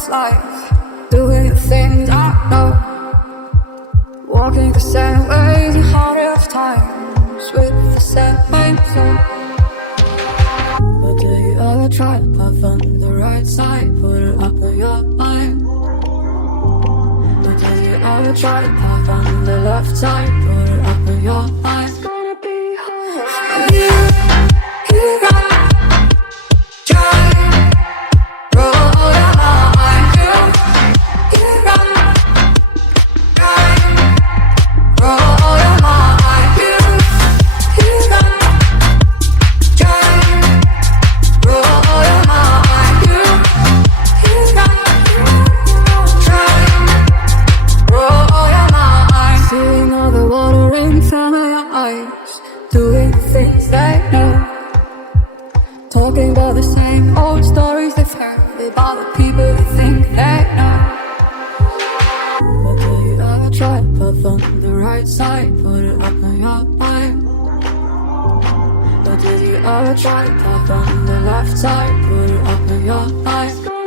it's like. Doing the things I know, walking the same ways a hundred times with the same soul. But do you ever try to puff on the right side, put it up on your mind? But do you ever try to puff on the left side, put it up on your mind? It's gonna be hard. You got try, roll your mind. You got try, roll your mind. You got try, roll your mind. You got try, roll your mind. Seeing all the water in front of your eyes, doing the things they know, talking about the same old stories they've heard about the people they think they know. But do you ever try to puff on the right side, put it up on your mind? But did you ever try to puff on the left side, put it up on your mind?